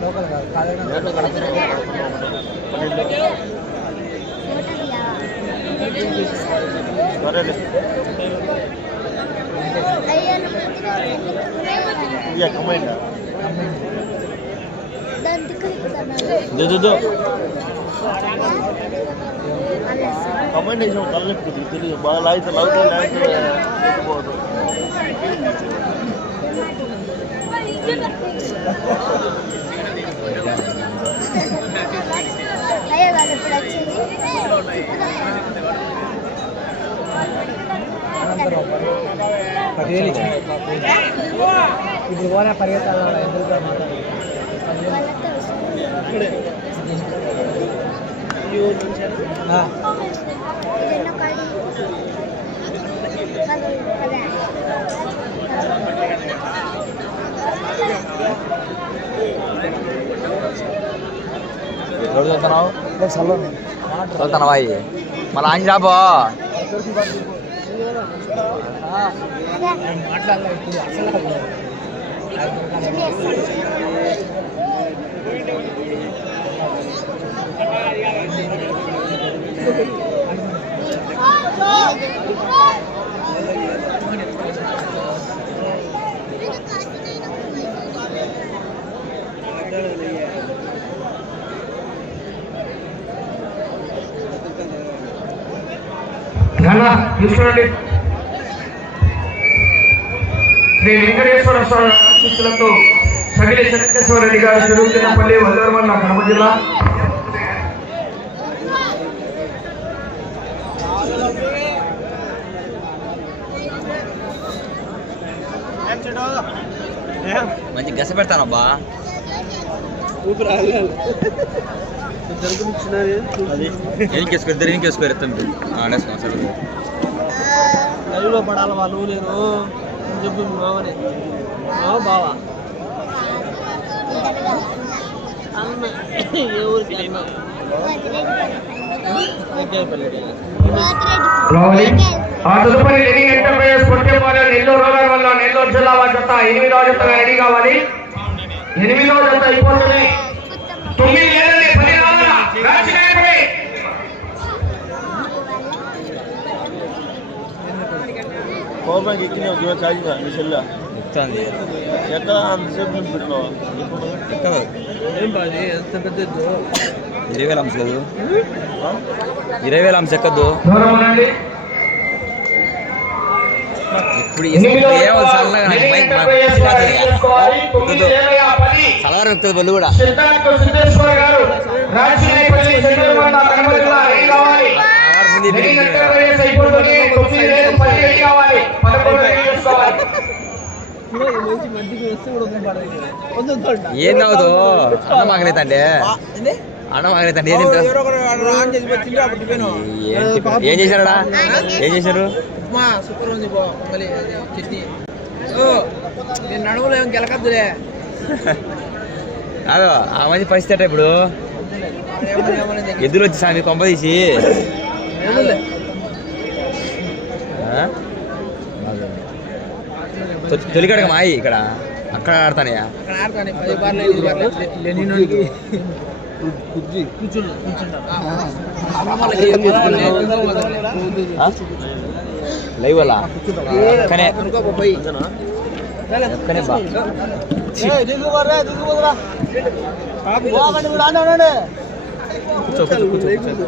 Local కాదు కాదు సరేలే ఇక కమ్మైండ్ దుద్దు కమ్మైండ్ వేసాం తలనొప్పి తెలియదు బాగా లాగితే లాగితే లేకపోతే ఎత్తిపోదు అయ్యో వాళ్ళు ఇప్పుడు వచ్చింది పదివేలు ఇచ్చిన ఇప్పుడు పోనే పరిగెత్తాలి ఎందుకు మాట్లాడాలి ఎవరు చదువుతున్నావు రేపు సల్లం చదువుతున్నావా అయ్యి మళ్ళీ ఆంజీ రాబో మాట్లాడలే ఇప్పుడు అసలు ఘన చూసుకోండి శ్రీ వెంకటేశ్వర స్వామి ఆశీస్సులతో సగిలి చంద్రేశ్వర రెడ్డి గారు చెరువుతున్నపల్లి వల్లూరుమల్ల కడప జిల్లా మంచి గస పెడతానబ్బా అది ఏం కేసుకో ఇద్దరు ఏం కేసుకోరు ఎత్తండి నేసుకో సరే లైవ్లో పడాలి వాళ్ళు లేరు చెప్పు మీ మామని. మామ బావా. అన్న ఏ ఊరికి అన్న రావాలి ఆ తదుపరి లెనింగ్ ఎంటర్ప్రైజెస్ పొట్టేపాలెం నెల్లూరు రూరల్ వల్ల నెల్లూరు జిల్లా వారి జత ఎనిమిదవ జతగా రెడీ కావాలి. ఎనిమిదవ జత అయిపోతుంది తొమ్మిది పవర్ బ్యాంక్ ఎక్కిన ఒక ఛార్జింగ్ మీ సెల్ ఎక్కుతుంది ఎక్కడ అంతసేపు పెట్టుకోవాలి ఎక్కదు. ఏం బాది ఎంత పెద్ద ఇరవై వేలు అంశ లేదు. ఇరవై వేలు అంశ ఎక్కద్దు ఇప్పుడు ఎనిమిదవ ఏమో జత చల్లగా నాకు లెనింగ్ బైక్ ఎంటర్ప్రైజెస్ వారు రెడీ చేసుకోవాలి తొమ్మిది ఏళ్ళ పది చల్లగా ఎక్కుతుంది బళ్ళు కూడా. వద్దు ఏం తాగుదు అన్నం ఆగలేదండి అన్నం ఆగలేదండి ఏం చేశారా ఏం చేశారు? ఉప్మా సూపర్ ఉంది చట్నీ. ఓ నేను నడుములో ఏం గెలకద్దులే. కాదు ఆ మంచి పరిస్థితి అట్ట ఇప్పుడు. ఎదురు వచ్చి స్వామి కొంప తీసి. తొలికడక మాయి ఇక్కడ. అక్కడ ఆడతానయా లైవ్ కానీ కానీ బా. కూర్చో కూర్చో కూర్చో.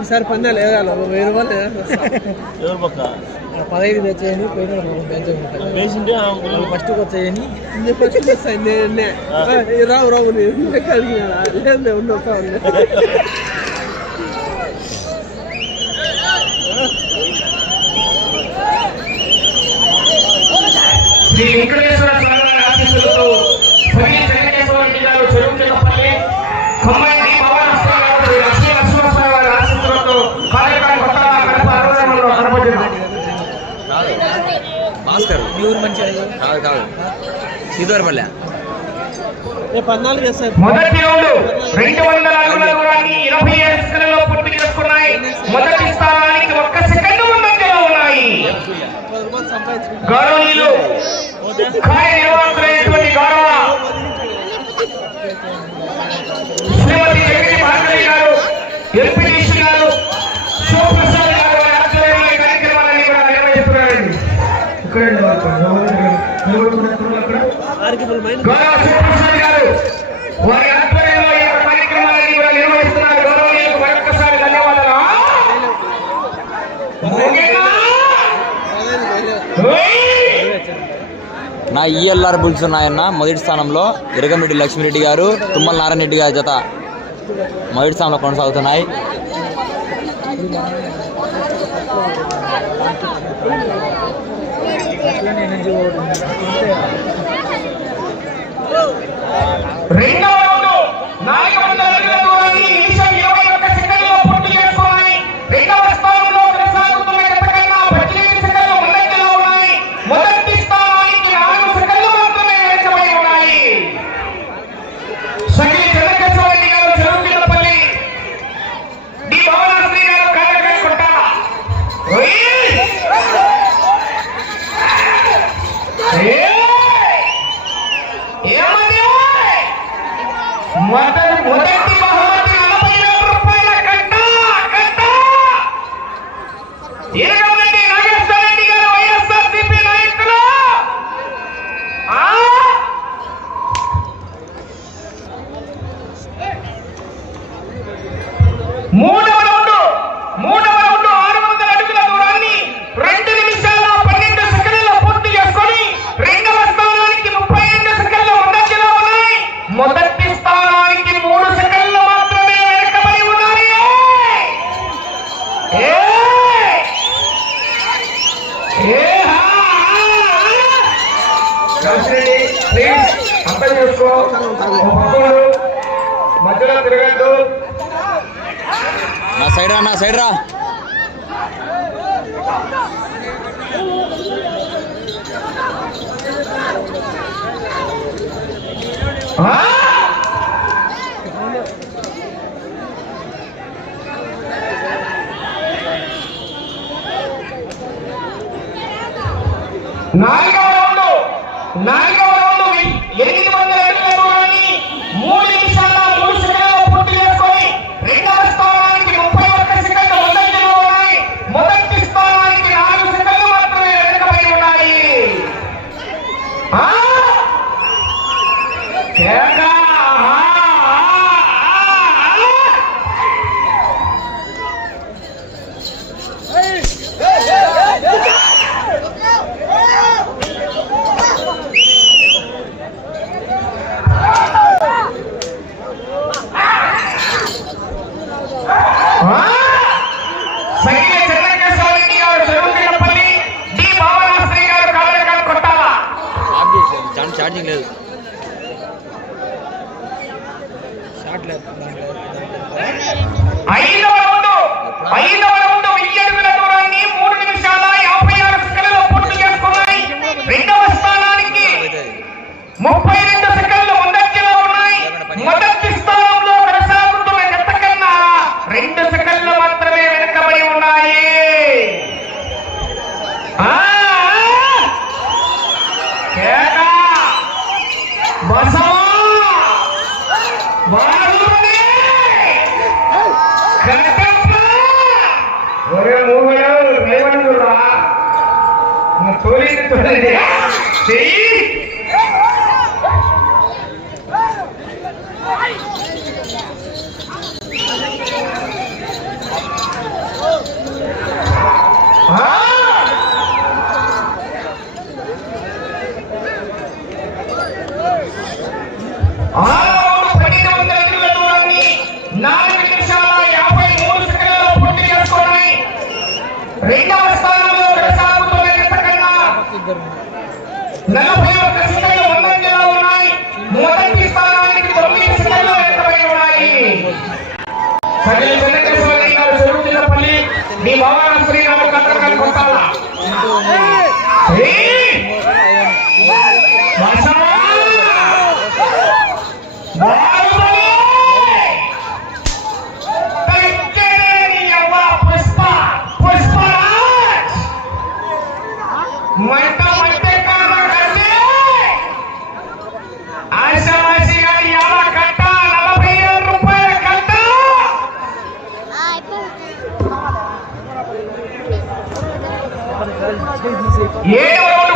ఈసారి పందాలు వేయాలి ఒక వెయ్యి రూపాయలు ఎవరు పక్క? పదహైదు తెచ్చేయని పోయిన పెంచుకుంటాను పేషెంటే ఫస్ట్ వచ్చేయని. ఫస్ట్ వస్తాయి నేనే రావు రావు నేను అడిగినా లేదు ఉండి వస్తా. ఉంది శ్రీ వెంకటేశ్వర ఊరు మంచి కాదు కాదు. సీతోరపల్లె రేపు పద్నాలుగు చేస్తారు మొదటి రౌండ్ రెండు వందల అడుగుల దూరాన్ని ఇరవై ఏడు సెకండ్లలో పూర్తి చేసుకున్నాయి. మొదటి స్థానానికి ఒక్క సెకండ్ ఉన్నట్టుగా ఉన్నాయి. గౌరవీయులు నా ఈఎల్ఆర్ బుల్స్ ఉన్నాయన్న మొదటి స్థానంలో ఇరగమిడి లక్ష్మిరెడ్డి గారు తుమ్మల నారాయణ రెడ్డి గారి జత మొదటి స్థానంలో కొనసాగుతున్నాయి. రెండవ నాయకమండలి Yeah. Nine ఛార్జింగ్ లేదు. షార్ట్ లేదు. ముప్పై రెండు బాగుంది కనకప్ప నలభై ఒక్క సీట్లు ముందంజలో ఉన్నాయి మొదటి స్థానానికి తొమ్మిది సీట్లు వెనుకబడి ఉన్నాయి. సజ్జల వెంకటేశ్వర గారు మీ భావన ఏడవ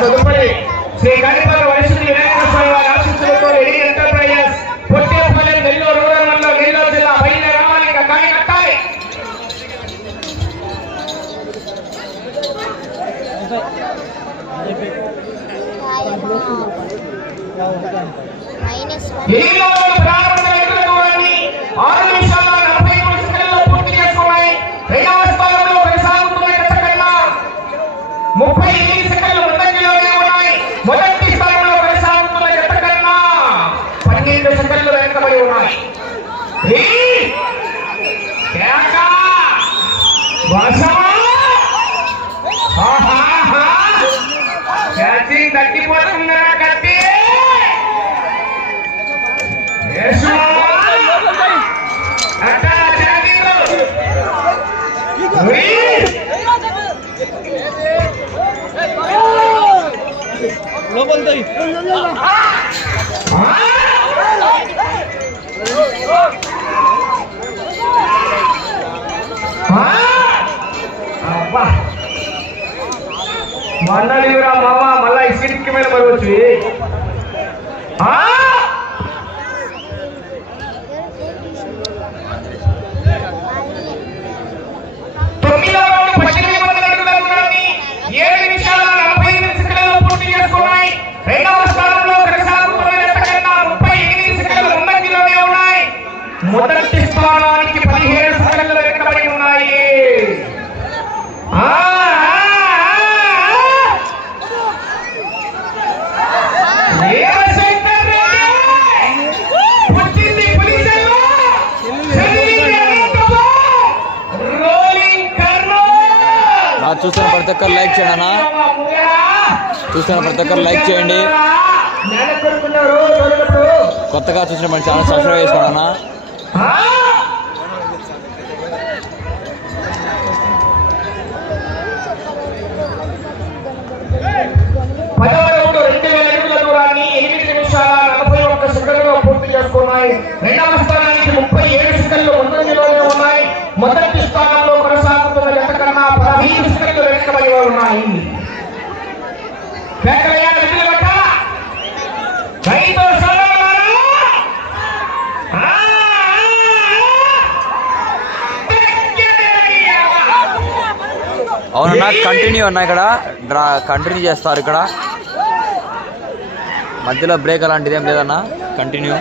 తదుపరి శ్రీ అన్నలు ఇవరా మామ మళ్ళా ఈ సీట్కి మీద మరి వచ్చి. చూస్తున్న ప్రతి ఒక్కరు లైక్ చేయండి అన్న. చూస్తున్న ప్రతి ఒక్కరు లైక్ చేయండి. కొత్తగా చూసిన మంచి ఛానల్ సబ్స్క్రైబ్ చేసుకోండి అన్న. ముప్పై ఏడు సెకండ్లు ఉన్నాయి. మొదటి స్థానంలో కొనసాగుతున్న పదహైదు ఉన్నాయి అవునన్నా కంటిన్యూ ఉన్నాయి ఇక్కడ. డ్రా కంటిన్యూ చేస్తారు ఇక్కడ. మధ్యలో బ్రేక్ అలాంటిది ఏం లేదన్నా. కంటిన్యూ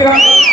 இருக்கிறார்